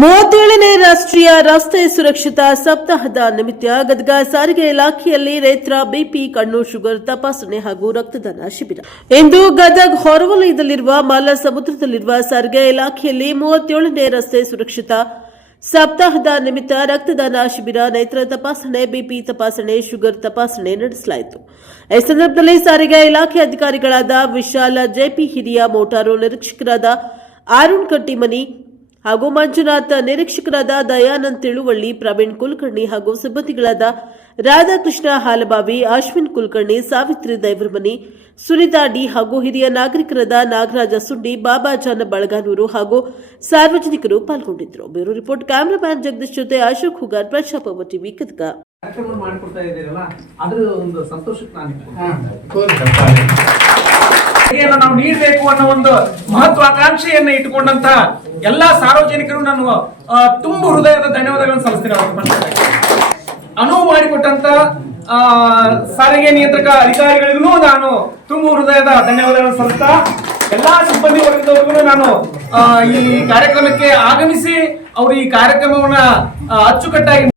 ಮೂವತ್ತೇಳನೇ ರಾಷ್ಟ್ರೀಯ ರಸ್ತೆ ಸುರಕ್ಷತಾ ಸಪ್ತಾಹದ ನಿಮಿತ್ತ ಗದಗ ಸಾರಿಗೆ ಇಲಾಖೆಯಲ್ಲಿ ರೈತರ ಬಿಪಿ ಕಣ್ಣು ಶುಗರ್ ತಪಾಸಣೆ ಹಾಗೂ ರಕ್ತದಾನ ಶಿಬಿರ. ಇಂದು ಗದಗ ಹೊರವಲಯದಲ್ಲಿರುವ ಮಾಲ ಸಮುದ್ರದಲ್ಲಿರುವ ಸಾರಿಗೆ ಇಲಾಖೆಯಲ್ಲಿ ಮೂವತ್ತೇಳನೇ ರಸ್ತೆ ಸುರಕ್ಷತಾ ಸಪ್ತಾಹದ ನಿಮಿತ್ತ ರಕ್ತದಾನ ಶಿಬಿರ ನೇತ್ರ ತಪಾಸಣೆ, ಬಿಪಿ ತಪಾಸಣೆ, ಶುಗರ್ ತಪಾಸಣೆ ನಡೆಸಲಾಯಿತು. ಈ ಸಂದರ್ಭದಲ್ಲಿ ಸಾರಿಗೆ ಇಲಾಖೆ ಅಧಿಕಾರಿಗಳಾದ ವಿಶಾಲ ಜೆಪಿ ಹಿರಿಯ ಮೋಟಾರು ನಿರೀಕ್ಷಕರಾದ ಅರುಣ್ ಕಟ್ಟಿಮನಿ ಹಾಗೂ ಮಂಜುನಾಥ ನಿರೀಕ್ಷಕರಾದ ದಯಾನಂದ್ ತಿಳುವಳ್ಳಿ ಪ್ರವೀಣ್ ಕುಲಕರ್ಣಿ ಹಾಗೂ ಸಿಬ್ಬಂದಿಗಳಾದ ರಾಧಾಕೃಷ್ಣ ಹಾಲಬಾವಿ ಅಶ್ವಿನ್ ಕುಲಕರ್ಣಿ ಸಾವಿತ್ರಿ ದೈವರ್ಮನಿ ಸುನಿತಾ ಡಿ ಹಾಗೂ ಹಿರಿಯ ನಾಗರಿಕರಾದ ನಾಗರಾಜ ಸುಡ್ಡಿ ಬಾಬಾಜಾನ ಬಳಗಾನೂರು ಹಾಗೂ ಸಾರ್ವಜನಿಕರು ಪಾಲ್ಗೊಂಡಿದ್ದರು. ಬ್ಯೂರೋ ರಿಪೋರ್ಟ್ ಕ್ಯಾಮರಾಮ್ಯಾನ್ ಜಗದೀಶ್ ಜೊತೆ ಅಶೋಕ್ ಹುಗಾರ್ ಪ್ರಜಾಪವ ಟಿವಿ ಕದಕ ಕಾರ್ಯಕ್ರಮ ಮಾಡಿಕೊಡ್ತಾ ಇದ್ದೀರಲ್ಲ ಅದ್ರ ಒಂದು ಸಂತೋಷಕ್ಕೆ ನಾನು ಕೊಡುಗೆಯನ್ನು ನಾವು ನೀಡಬೇಕು ಅನ್ನೋ ಒಂದು ಮಹತ್ವಾಕಾಂಕ್ಷೆಯನ್ನ ಇಟ್ಟುಕೊಂಡಂತ ಎಲ್ಲಾ ಸಾರ್ವಜನಿಕರು ನಾನು ತುಂಬು ಹೃದಯದ ಧನ್ಯವಾದಗಳನ್ನು ಸಲ್ಲಿಸ್ತೀನಿ. ಅನುವು ಮಾಡಿಕೊಟ್ಟಂತ ಸಾರಿಗೆ ನಿಯಂತ್ರಕ ಅಧಿಕಾರಿಗಳಿಗೂ ನಾನು ತುಂಬು ಹೃದಯದ ಧನ್ಯವಾದಗಳನ್ನು ಸಲ್ಲಿಸ್ತಾ, ಎಲ್ಲಾ ಸಿಬ್ಬಂದಿ ವರ್ಗದವರಿಗೂ ನಾನು ಈ ಕಾರ್ಯಕ್ರಮಕ್ಕೆ ಆಗಮಿಸಿ, ಅವರು ಈ ಕಾರ್ಯಕ್ರಮವನ್ನ ಅಚ್ಚುಕಟ್ಟಾಗಿ